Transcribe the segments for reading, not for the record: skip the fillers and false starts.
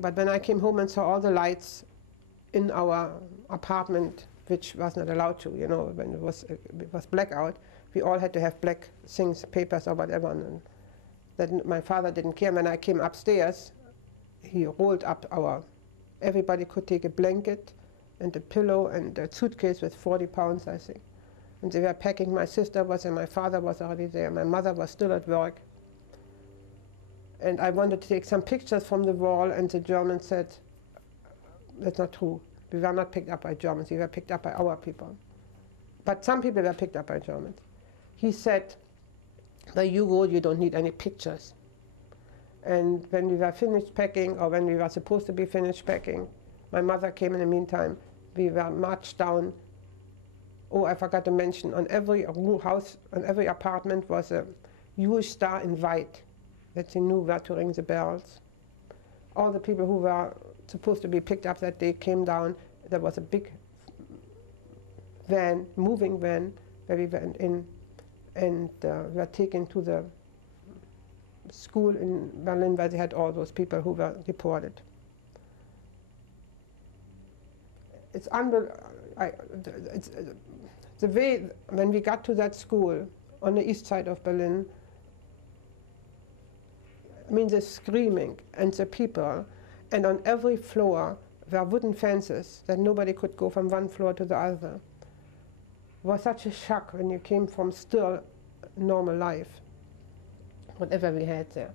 big, but when I came home and saw all the lights in our apartment, which was not allowed to, you know, when it was blackout, we all had to have black things, papers or whatever, and that my father didn't care. When I came upstairs, he rolled up everybody could take a blanket and a pillow and a suitcase with 40 pounds, I think. And they were packing. My sister was and my father was already there. My mother was still at work. And I wanted to take some pictures from the wall, and the Germans said, that's not true. We were not picked up by Germans, we were picked up by our people. But some people were picked up by Germans. He said, where you go, you don't need any pictures. And when we were finished packing, or when we were supposed to be finished packing, my mother came in the meantime. We were marched down. Oh, I forgot to mention, on every house, on every apartment was a huge star in white, that they knew where to ring the bells. All the people who were supposed to be picked up that day came down. There was a big van, moving van, where we went in, and were taken to the school in Berlin where they had all those people who were deported. It's the way, when we got to that school on the east side of Berlin, I mean, the screaming and the people, and on every floor were wooden fences that nobody could go from one floor to the other. It was such a shock when you came from still normal life, whatever we had there.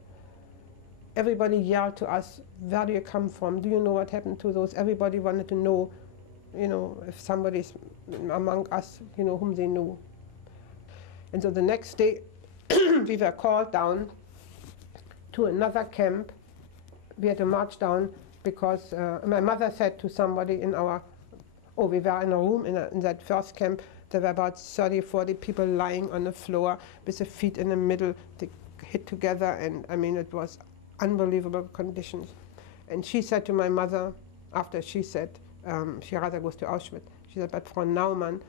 Everybody yelled to us, where do you come from? Do you know what happened to those? Everybody wanted to know, you know, if somebody's among us, you know, whom they knew. And so the next day, we were called down to another camp. We had to march down because my mother said to somebody in our, we were in a room in that first camp. There were about 30, 40 people lying on the floor with their feet in the middle, they hit together, and I mean, it was unbelievable conditions. And she said to my mother, after she said, she rather goes to Auschwitz, she said, but Frau Naumann,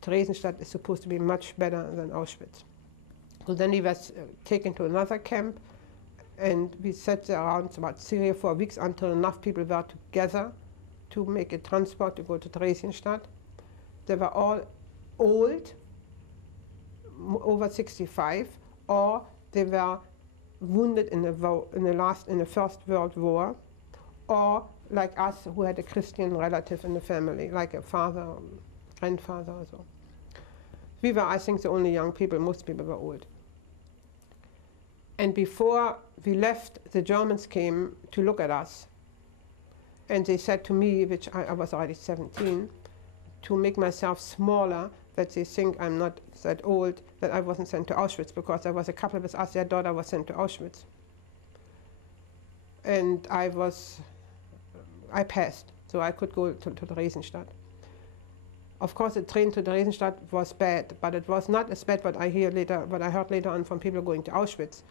Theresienstadt is supposed to be much better than Auschwitz. So then we were taken to another camp, and we sat there around about 3 or 4 weeks until enough people were together to make a transport to go to Theresienstadt. They were all old, over 65, or they were wounded in the First World War, or like us, who had a Christian relative in the family, like a father, or grandfather or so. We were, I think, the only young people. Most people were old. And before we left, the Germans came to look at us. And they said to me, which I was already 17, to make myself smaller, that they think I'm not that old, that I wasn't sent to Auschwitz, because there was a couple with us, their daughter was sent to Auschwitz. And I passed, so I could go to Theresienstadt. Of course, the train to Theresienstadt was bad, but it was not as bad what I heard later on from people going to Auschwitz.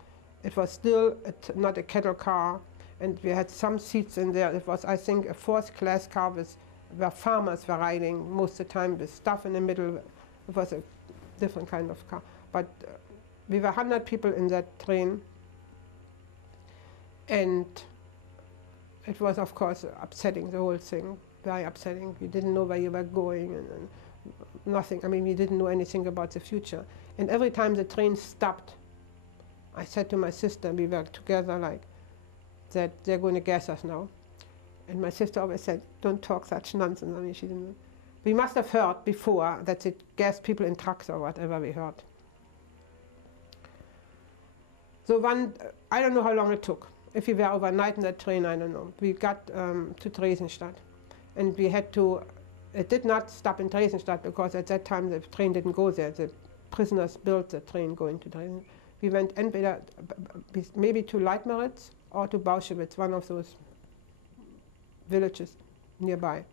It was still not a cattle car, and we had some seats in there. It was, I think, a fourth-class car where farmers were riding most of the time with stuff in the middle. It was a different kind of car. But we were 100 people in that train, and it was, of course, upsetting, the whole thing, very upsetting. You didn't know where you were going, and nothing. I mean, we didn't know anything about the future. And every time the train stopped, I said to my sister, we were together, like, that they're going to gas us now. And my sister always said, don't talk such nonsense. I mean, she didn't. We must have heard before that they gassed people in trucks or whatever we heard. So I don't know how long it took. If we were overnight in that train, I don't know. We got to Theresienstadt, and we had to, it did not stop in Theresienstadt because at that time the train didn't go there. The prisoners built the train going to Theresienstadt. We went maybe to Leitmeritz or to Bauschewitz, one of those villages nearby.